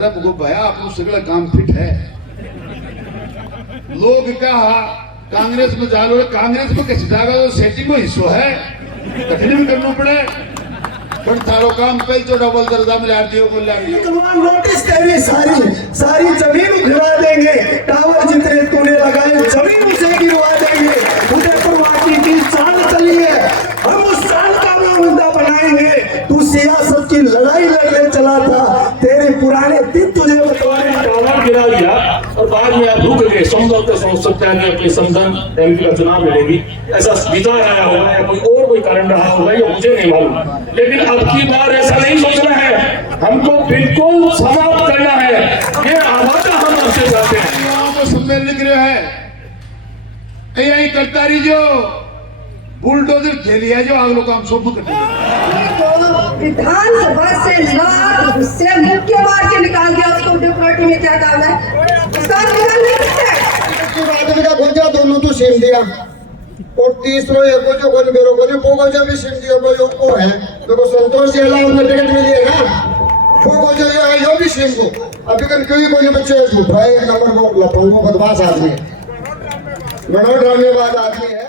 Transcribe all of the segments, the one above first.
भाया आपको सगळं काम फिट है। लोग कहा कांग्रेस में जालो, कांग्रेस में कच जाएगा तो सेटिंग को हिस्सो है, कठिन करना पड़े पर थारो काम कई तो डबल दर्जा में लातियों को नोटिस तेरी सारी जमीन उखड़वा देंगे, टावर जितने तूने लगाए जमीन उसे गिरवा देंगे। उदयपुर वाटी की चाल चली है, हम उस चाल का मुद्दा बनाएंगे। तू सियासत की लड़ाई लड़ने चला था, तेरे पुराने दिन तुझे बतवाने टावर गिरा दिया और बाद में आप रुक गए। समझौते सोच सकते हैं कि अपनी संसद एमपी का चुनाव लड़ेगी, ऐसा विचार आया होगा या कोई कारण रहा होगा, ये मुझे नहीं मालूम। लेकिन अब की बार ऐसा नहीं सोचना है, हमको बिल्कुल समाप्त करना है, ये आवाज़ हम आपसे चाहते हैं। तो सम्मेलन लिख रहे है यही करता रही जो बुलडोजर खेलिया जो आग लोग काम सब करते विधानसभा से लाख से मुख्यवार के निकाल दिया, उसको पार्टी में क्या काम है, उसका निकाल नहीं सकते। का खोजा दोनों तो सेम दिया और तीसरो एक जो कोई बेरो कोई पोगो भी सेम दिया वो है। देखो संतोष जी अलावा में टिकट मिली है ना, पोगो जो ये भी सेम को अभी कल क्यों कोई बच्चे उठाए एक नंबर को लफंगो बदमाश आदमी है, बड़ा ड्रामेबाज आदमी है।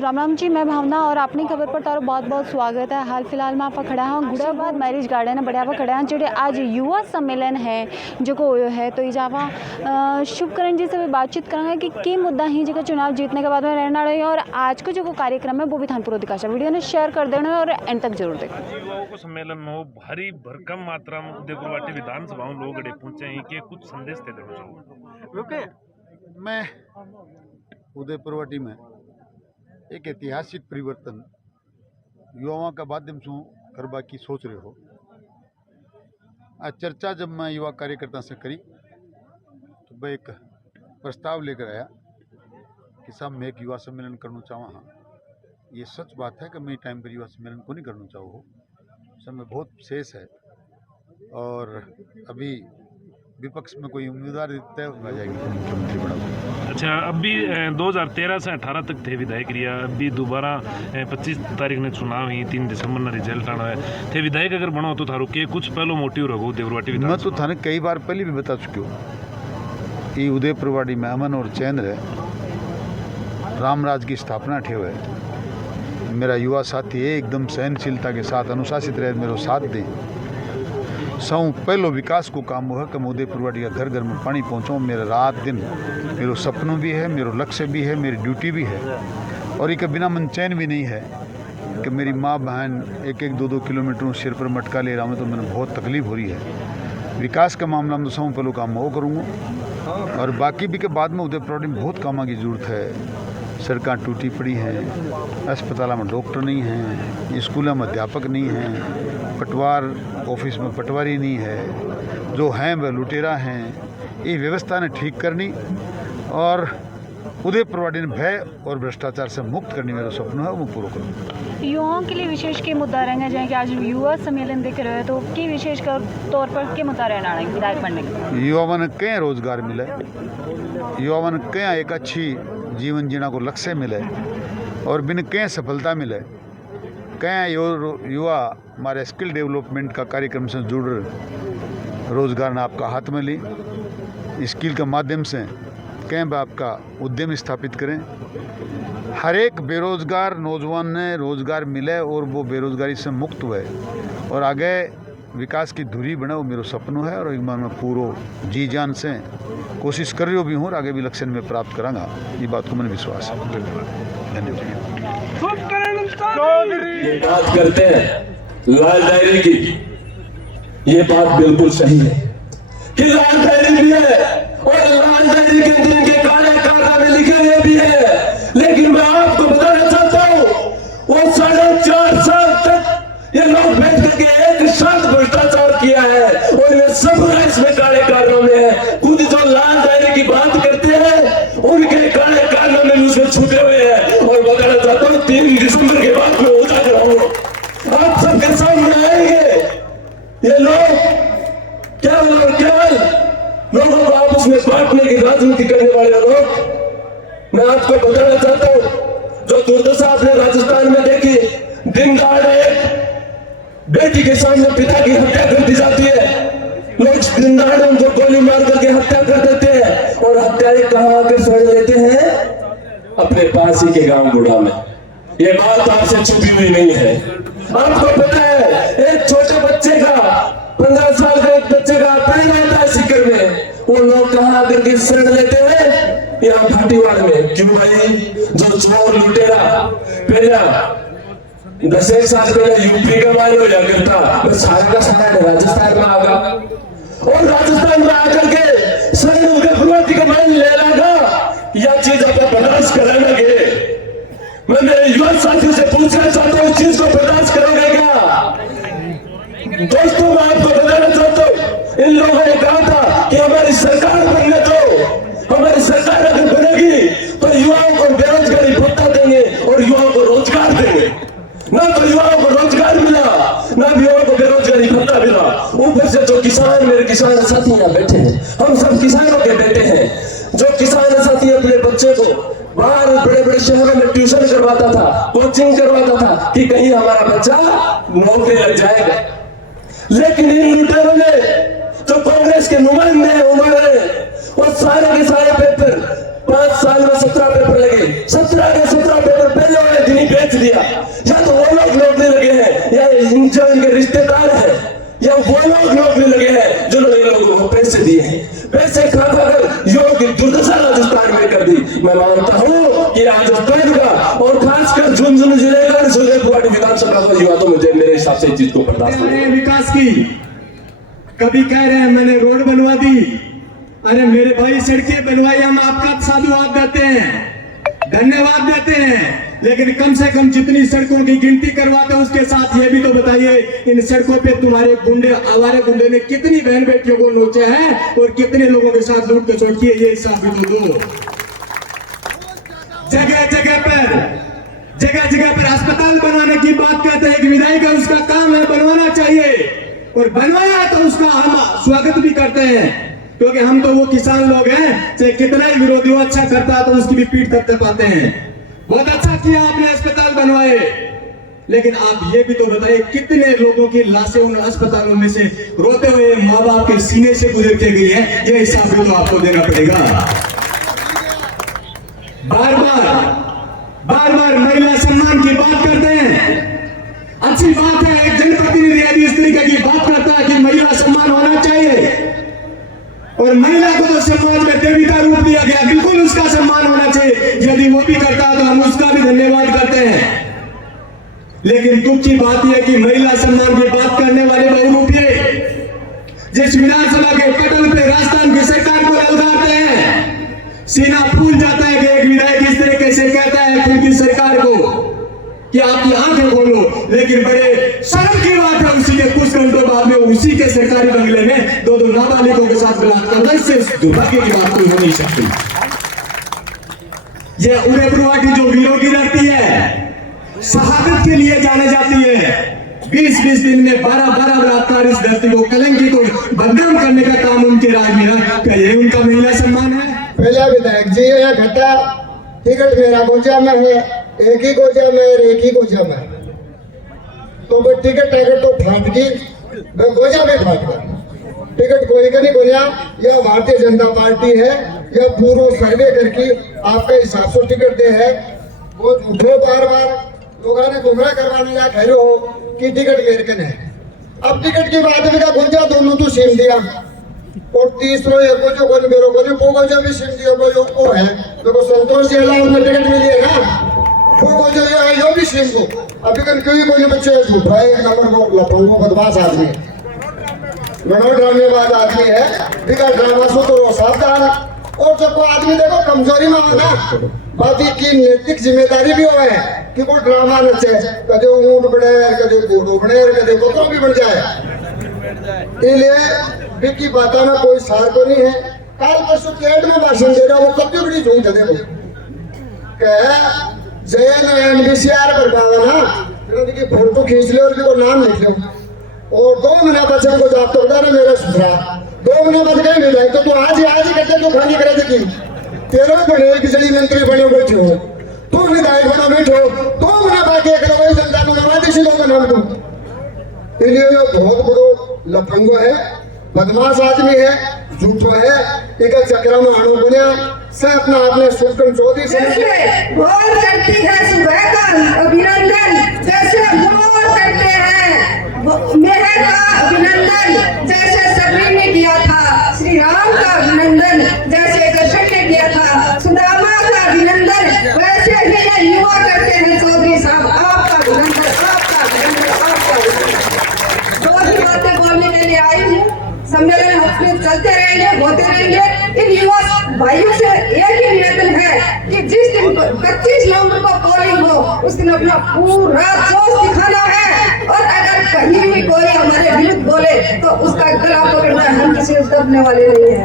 राम राम जी, मैं भावना और अपनी खबर पर तारो बहुत बहुत स्वागत है। हाल फिलहाल में आप खड़ा हाँ गुड़ाबाद मैरिज गार्डन बढ़िया खड़ा हैं जो आज युवा सम्मेलन है जो को है। तो इजावा शुभकरण जी से भी बातचीत करेंगे कि मुद्दा ही जो चुनाव जीतने के बाद में रहना रही है और आज को जो कार्यक्रम है वो भी थानपुर दिखाशा वीडियो ने शेयर कर देना और एंड तक जरूर देखो। युवाओं को सम्मेलन में भारी भरकम मात्रा में उदयपुर वाटी विधानसभा में लोग अड़े पहुंचे हैं कि कुछ संदेश दे देना। मैं उदयपुर वाटी में एक ऐतिहासिक परिवर्तन युवाओं का माध्यम से करवा की सोच रहे हो। आज चर्चा जब मैं युवा कार्यकर्ता से करी तो मैं एक प्रस्ताव लेकर आया कि साहब मैं एक युवा सम्मेलन करना चाहूँ। हाँ, ये सच बात है कि मैं टाइम पर युवा सम्मेलन को नहीं करना चाहूँ, समय बहुत शेष है और अभी विपक्ष में कोई उम्मीदवार तय हो जाएगी तो मुख्यमंत्री बड़ा। अच्छा, अभी 2013 से 18 तक थे विधायक रिया, अभी दोबारा 25 तारीख ने चुनाव ही 3 दिसंबर ने रिजल्ट आना है। थे विधायक अगर बनो तो थारो के कुछ पहलो मोटिव रहो उदयपुरवाटी विधान। मैं तो थाने कई बार पहले भी बता चुकी हूँ कि उदयपुरवाटी में अमन और चैन रहे, रामराज की स्थापना ठे हुए। मेरा युवा साथी एकदम सहनशीलता के साथ अनुशासित रहे, मेरे साथ दें। सौ पहलो विकास को काम हुआ कि उदयपुरवाटी का घर घर में पानी पहुँचाऊँ। मेरा रात दिन मेरा सपनों भी है, मेरा लक्ष्य भी है, मेरी ड्यूटी भी है और एक बिना मन चैन भी नहीं है कि मेरी माँ बहन 1-2 किलोमीटर सिर पर मटका ले रहा हूँ तो मैंने बहुत तकलीफ हो रही है। विकास का मामला में तो सौ पहलो काम वो करूँगा और बाकी भी के बाद में उदयपुरवाटी में बहुत कामों की ज़रूरत है। सड़कें टूटी पड़ी हैं, अस्पताल में डॉक्टर नहीं हैं, स्कूलों में अध्यापक नहीं हैं, पटवार ऑफिस में पटवारी नहीं है, जो हैं वह लुटेरा हैं। ये व्यवस्था ने ठीक करनी और उदयपुरवाटी ने भय और भ्रष्टाचार से मुक्त करनी मेरा सपना है, वो पूरा करूँ। युवाओं के लिए विशेष के मुद्दा रहेंगे जैसे कि आज युवा सम्मेलन देख रहे हैं तो की विशेष तौर पर के मुद्दा रहना है विधायक बनने के? युवाओं ने कहीं रोजगार मिले, युवाओं ने कहीं एक अच्छी जीवन जीना को लक्ष्य मिले और बिन कहीं सफलता मिले। कहीं युवा हमारे स्किल डेवलपमेंट का कार्यक्रम से जुड़ रोजगार ने आपका हाथ में ली, स्किल के माध्यम से कहीं भी आपका उद्यम स्थापित करें। हर एक बेरोजगार नौजवान ने रोजगार मिले और वो बेरोजगारी से मुक्त हुए और आगे विकास की धुरी बने, वो मेरा सपना है और एक बार मैं पूरा जी जान से कोशिश कर रही भी हूँ और आगे भी लक्ष्य में प्राप्त करांगा, ये बात को मैंने विश्वास है। धन्यवाद। ये बात करते हैं लाल डायरी की, ये बात बिल्कुल सही है कि लाल डायरी भी है और लाल डायरी के दिन के काले कागज में लिखे हुए भी है, लेकिन मैं आपको बताना चाहता हूँ वो 4.5 साल तक ये लोग बैठ करके एक साथ भ्रष्टाचार किया है और ये सब इसमें काले कागजों में है। खुद जो लाल डायरी की बात करते हैं उनके काले कागजों में उसमें छुपे हुए हैं और बताना चाहता हूँ 3 दिसंबर के बाद में उजागर होंगे, आप सबके सामने आएंगे ये लोग केवल लोगों को आपस में बांटने की राजनीति करने वाले लोग। मैं आपको बताना चाहता हूँ जो दुर्दशा आपने राजस्थान में देखी, दिन दहाड़े बेटी के सामने पिता की हत्या कर दी जाती है, जिंदा उनको गोली मार करके हत्या कर देते हैं, और हत्यारे कहाँ आकर समझ लेते हैं? अपने पास ही के गांव गुड़ा में। ये बात आपसे छुपी हुई नहीं है। आपको पता है, एक छोटे बच्चे का 15 साल का एक बच्चे का पैर होता है सिक्कर में, वो लोग कहाँ आकर के शरण लेते हैं? यहाँ भाटीवाड़ में। क्यों भाई? जो चोर लुटेरा पहला 10 साल पहले यूपी का माल हो जा करता, बस सारा का सारा राजस्थान में आगा, और राजस्थान में आकर के शरण उदयपुर का माल ले लगा। यह चीज आप बर्दाश्त करना गे? मैं मेरे युवा साथियों से पूछना चाहता हूँ, इस चीज को बर्दाश्त करोगे क्या? दोस्तों, मैं आपको बताना चाहता हूँ, इन लोगों ने कहा था कि हमारी सरकार बनने दो। हमारी सरकार अगर बनेगी तो युवाओं को बेरोजगारी भत्ता देंगे और युवाओं को रोजगार देंगे। ना तो युवाओं को रोजगार मिला, ना युवाओं को बेरोजगारी भत्ता मिला। ऊपर से जो किसान, मेरे किसान साथी यहाँ बैठे हैं, हम सब किसानों के बेटे हैं। जो किसान साथी अपने बच्चे को बाहर बड़े बड़े शहरों में ट्यूशन करवाता था, कोचिंग करवाता था कि कहीं हमारा बच्चा नौकरी लग जाएगा। लेकिन इन लुटेरों ने, जो कांग्रेस के नुमाइंदे हैं उन्होंने, वो सारे के सारे पेपर 5 साल में 17 पेपर लगे, 17 के 17 पेपर पहले वाले दिन ही बेच दिया। या तो वो लोग नौकरी लगे हैं, या जो इनके रिश्तेदार हैं, या वो लोग नौकरी लगे हैं जिन्होंने लोगों को पैसे दिए हैं। पैसे खा कर युवाओं की दुर्दशा राजस्थान में कर दी। मैं मानता हूँ कि राजस्थान का और खासकर झुंझुनू जिले का उदयपुर विधानसभा का युवा तो मुझे मेरे हिसाब से चीज को बर्दाश्त नहीं। विकास की कभी कह रहे हैं मैंने रोड बनवा दी, अरे मेरे भाई सड़कें बनवाई, हम आपका साधुवाद देते हैं, धन्यवाद देते हैं, लेकिन कम से कम जितनी सड़कों की गिनती करवाते हैं उसके साथ ये भी तो बताइए, इन सड़कों पे तुम्हारे गुंडे, आवारे गुंडे ने कितनी बहन बेटियों को नोचा है और कितने लोगों के साथ लूट के छोड़ किए, ये हिसाब भी तो दो। जगह जगह पर अस्पताल बनाने की बात करते हैं, एक विधायक का उसका काम है, बनवाना चाहिए, और बनवाया तो उसका हम स्वागत भी करते हैं, क्योंकि हम तो वो किसान लोग हैं, चाहे कितना ही विरोधी हो, अच्छा करता है तो उसकी भी पीठ थपथपा पाते हैं। बहुत अच्छा किया आपने अस्पताल बनवाए, लेकिन आप ये भी तो बताइए कितने लोगों की लाशें उन अस्पतालों में से रोते हुए माँ बाप के सीने से गुजर के गई है, ये हिसाब भी तो आपको देना पड़ेगा। बार बार महिला सम्मान की बात करते हैं, अच्छी बात है, एक जनप्रतिनिधि यदि इस तरीके की बात करता है कि महिला सम्मान होना चाहिए और महिला को तो समाज में देवी का रूप दिया गया, बिल्कुल उसका सम्मान होना चाहिए, यदि वो भी करता है तो हम उसका भी धन्यवाद करते हैं। लेकिन दुख की बात यह कि महिला सम्मान की बात करने वाले बहुरूपिये जिस विधानसभा के पटल पे राजस्थान की सरकार को ललकारते हैं, सीना फूल जाता है कि एक विधायक इस तरीके से कहता है खुद की सरकार को कि आपकी आंखें खोलो, लेकिन बड़े शर्म की बात है उसी के कुछ घंटों बाद में उसी के सरकारी बंगले में दो नाबालिगों के साथ बलात्कार, इससे दुर्भाग्य की बात कोई हो नहीं सकती। यह उदयपुर की जो वीरों की लड़ती है, शहादत के लिए जाने जाती है, 20-20 दिन में 12-12 बलात्कार इस धरती को, कलंकी को बदनाम करने का काम उनके राज में है। क्या ये उनका महिला सम्मान है? पहला विधायक जी है घटा टिकट मेरा गोजा में है, एक ही गोजा में, एक ही गोजा में, तो वो टिकट अगर तो फाट गई, मैं गोजा में फाट गया, टिकट कोई का नहीं बोलिया। यह भारतीय जनता पार्टी है, यह पूर्व सर्वे करके आपके हिसाब से टिकट दे है, वो झूठो बार लोगों ने गुमराह करवाने ला कह रहे हो कि टिकट मेरे कन है। अब टिकट की बात में गोजा दोनों तो सीम दिया, और तीसरो एक गोजो को मेरो को वो गोजा भी सीम दिया, वो है देखो संतोष जी उन्हें टिकट मिली है ना, वो गोजो यो भी सीम को अभी कल क्यों कोई बच्चे झूठा है, एक नंबर को लफंगो बदमाश आदमी है, बड़ा ड्रामेबाज आदमी है, बिगड़ ड्रामा सो तो सावधान। और जब को आदमी देखो कमजोरी में होगा, बाकी की नैतिक जिम्मेदारी भी हो है कि वो ड्रामा नचे, कदे ऊंट बने, कदे घोड़ो बने, कदे बकरो भी बन जाए, इसलिए विकी बाता में कोई सार को नहीं है। काल परसों पेट में भाषण दे रहा, वो कभी बड़ी झूठ है, देखो जैन NBCR पर गावा ना फोटो खींच लो और नाम लिख लो, और 2 महीना बच्चे को जाप तो बता रहे मेरा ससुरा 2 महीना बच गए विधायक, तो तू आज ही करते तो खाली करे थे कि तेरा बने बिजली मंत्री बने बैठे हो, तू विधायक बना बैठो, 2 महीना बाकी एक जनता को नवादी लोग नाम दो, इसलिए बहुत बड़ो लफंगो है। बदमाश आदमी है, झूठो है, एक चक्र में आनो बने से अपना आपने सुकन चौधरी से जैसे मोर करती है सुबह का अभिनंदन, जैसे मोर करते हैं मेहर का अभिनंदन, जैसे सबरी ने किया था श्री राम का अभिनंदन, जैसे कृष्ण ने किया था सुदामा का अभिनंदन, वैसे ही ये युवा करते हैं चौधरी साहब आपका अभिनंदन, आपका अभिनंदन, आपका अभिनंदन। दो ही बातें बोलने के लिए आई हूँ। सम्मेलन अपने चलते रहेंगे, होते रहेंगे। इन युवा भाइयों से एक ही निवेदन है कि जिस दिन 25 नवंबर को पोलिंग हो उस दिन अपना पूरा जोश दिखाना है, और अगर कहीं भी कोई हमारे विरुद्ध बोले तो उसका गला पकड़ना है, हम किसी से दबने वाले नहीं है।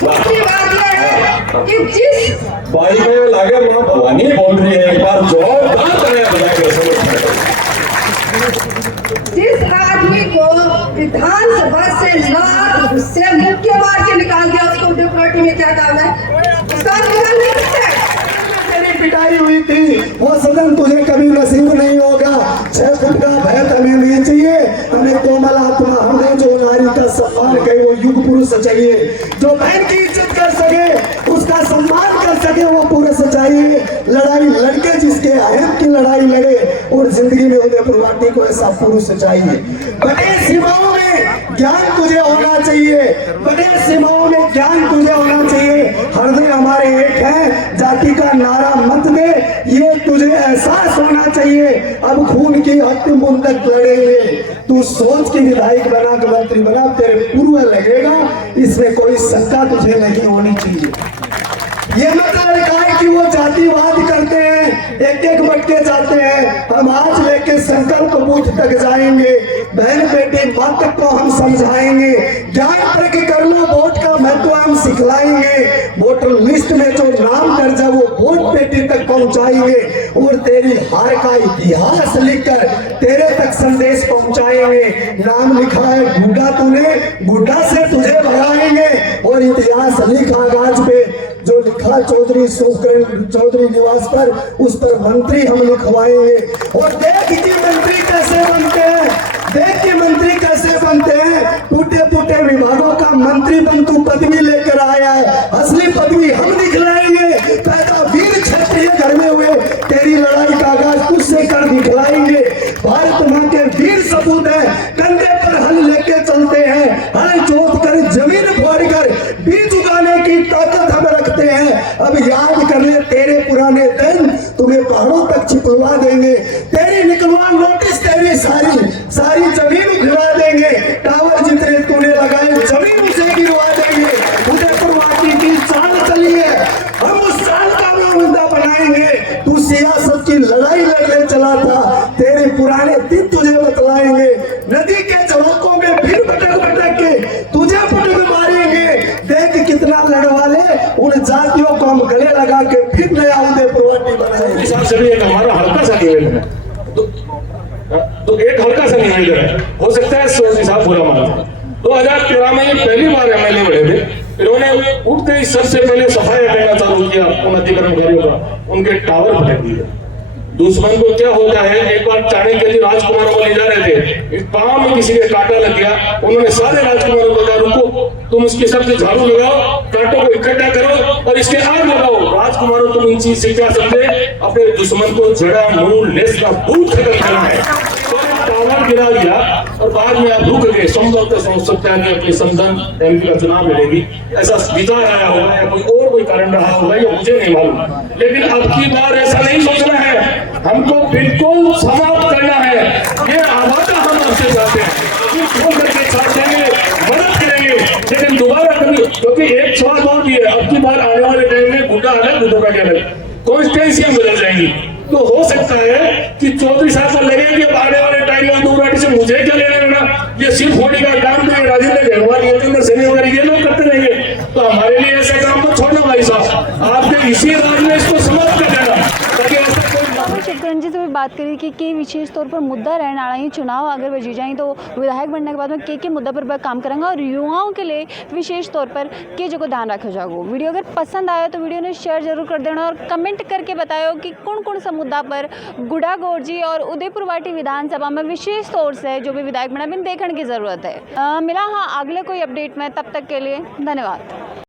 दूसरी बात यह है कि जिस भाई में लगे मां भवानी बोल रही है, एक बार जोरदार तरह जिस आदमी को विधानसभा से मुक्के मार के निकाल दिया उसको डिप्टी में क्या काम है? उसका निकाल नहीं सकते। तेरी पिटाई हुई थी वो सदन तुझे कभी नसीब नहीं होगा। 6 फुट का भय हमें नहीं चाहिए, हमें कोमल आत्मा, हमें जो नारी का सम्मान करे वो युग पुरुष चाहिए, जो बहन की इज्जत कर सके उसका सम्मान कर सके वो पुरुष चाहिए। लड़ाई लड़के जिसके अहम की लड़ाई लड़े और जिंदगी में उदयपुर वाटी को ऐसा पुरुष चाहिए। बड़े सीमाओं में ज्ञान तुझे होना चाहिए, बड़े सीमाओं में ज्ञान तुझे होना चाहिए। हृदय हमारे एक है, जाति का नारा मत दे, ये तुझे एहसास होना चाहिए। अब खून की अंतिम बूंद तक लड़ेंगे, तू सोच के विधायक बना के मंत्री बना, तेरे पूर्व लगेगा, इसमें कोई शंका तुझे नहीं होनी चाहिए। ये मतलब है कि वो जातिवाद करते हैं, एक एक बटके जाते हैं। हम आज लेके संकल्प बूथ तक जाएंगे, बहन बेटी बात को हम समझाएंगे, ज्ञान प्रक कर लो, वोट का महत्व हम सिखलाएंगे, वोटर लिस्ट में जो नाम दर्ज है वो वोट बेटी तक पहुंचाएंगे, और तेरी हार का इतिहास लिखकर तेरे तक संदेश पहुंचाएंगे। नाम लिखा है गुड्डा, तूने गुड्डा से तुझे भगाएंगे, और इतिहास लिखा कागज पे जो लिखा चौधरी सुकरण चौधरी निवास पर, उस पर मंत्री हम लिखवाएंगे। और देख कि मंत्री कैसे बनते हैं, देख कि मंत्री कैसे बनते हैं। टूटे फूटे विभागों का मंत्री बन तू पदवी लेकर आया है, असली पदवी हम दिखलाएंगे। पैदा वीर क्षत्रिय घर में हुए, तेरी लड़ाई का आगाज तुझसे कर दिखलाएंगे। भारत मां के वीर सपूत है, कंधे पर हल लेके चलते हैं, हल जोत कर जमीन फोड़ कर बीज उगाने की ताकत हम रखते हैं। अब याद कर ले तेरे पुराने दिन, तुम्हें पहाड़ों तक छिपलवा देंगे, तेरी निकलवा नोटिस, तेरी सारी जमीन उखड़वा देंगे, टावर जितने तूने लगाए जमीन उसे गिरवा देंगे। उदयपुर वाटी की चाल चली है, हम उस चाल का मुद्दा बनाएंगे। तू सियासत की लड़ाई लड़ने चला था, तेरे पुराने दिन तुझे बतलाएंगे। नदी के जवाकों में फिर भटक भटक के तुझे फटक मारेंगे। देख कितना लड़वाले, उन जातियों को हम गले लगा के फिर नया उदयपुर वाटी बनाएंगे। हिसाब से भी एक हमारा हल्का सा निवेदन है, तो एक हल्का सा निवेदन है, हो सकता है सोच हिसाब बुरा माना। 2013 में पहली बार एमएलए बने थे, इन्होंने उठते ही सबसे पहले सफाई करना चालू किया उन अधिकारियों का, उनके टावर फटक दिए। दुश्मन को क्या होता है, एक बार चाणक्य जी राजकुमारों को ले जा रहे थे, इस पांव में किसी के कांटा लग गया, उन्होंने सारे राजकुमारों को कहा रुको, तुम इसके सबसे झाड़ू लगाओ, कांटों को इकट्ठा करो और इसके आग लगाओ। राजकुमारों तुम इन चीज से क्या समझे, अपने दुश्मन को जड़ा मूल लेस का भूत खत्म करना है। टावर गिरा दिया और बाद में आप रुक गए, संभवतः सोच सकता है कि अपनी संसद एमपी का चुनाव लड़ेगी, ऐसा विचार आया होगा या कोई कारण रहा होगा, ये मुझे नहीं मालूम। लेकिन अब की बार ऐसा नहीं सोचना है, हमको बिल्कुल समाप्त करना है। ये आवाज़ हम आपसे चाहते हैं, खोल करके साथ देंगे, मदद करेंगे, लेकिन दोबारा कभी, क्योंकि एक सवाल और भी है, अब की बार आने वाले टाइम में गुड्डा अलग गुड्डा का अलग कॉन्स्टिट्यूंसियां बदल जाएंगी। तो हो सकता है कि चौधरी साहब को लगे कि आने वाले टाइम में दूरगाटी से मुझे क्या लेना देना, ये सिर्फ होने का काम तो राजेंद्र गहवाल, यतेंद्र सैनी वगैरह ये लोग करते रहेंगे। तो हमारे लिए ऐसा काम तो छोड़ना भाई साहब, आपके इसी राज में इसको समाप्त कर देना, ताकि ऐसा कोई शेखरन जी से भी बात बात करी कि विशेष तौर पर मुद्दा रहने वाला ही चुनाव अगर वह जी जाए तो विधायक बनने के बाद में के मुद्दा पर वह काम करेंगे और युवाओं के लिए विशेष तौर पर के जो को ध्यान रखा जाएगा। वीडियो अगर पसंद आया तो वीडियो ने शेयर जरूर कर देना और कमेंट करके बताओ कि कौन कौन सा मुद्दा पर गुड़ागौर जी और उदयपुर वाटी विधानसभा में विशेष तौर से जो भी विधायक बना बिन देखने की जरूरत है। मिला हाँ अगले कोई अपडेट में, तब तक के लिए धन्यवाद।